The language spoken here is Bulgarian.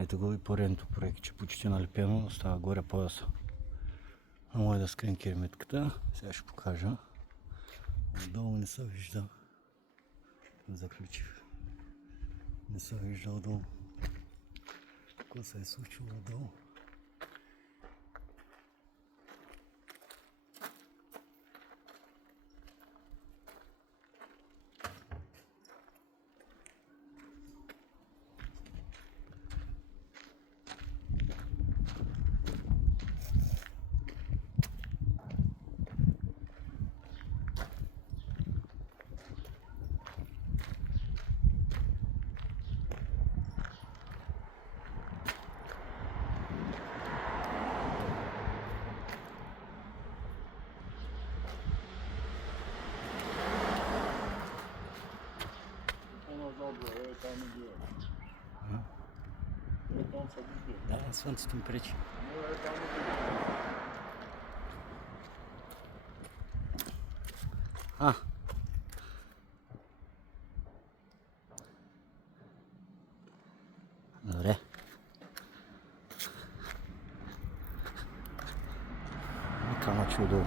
Ето го и поредното проектче, почти налепено, става горе пояса. Но може да скрим кермитката, сега ще покажа. Отдолу не се вижда. Заключих. Не се вижда отдолу. Какво се е случило отдолу? Да, слънцето ми пречи. Добре. Камъче отдолу.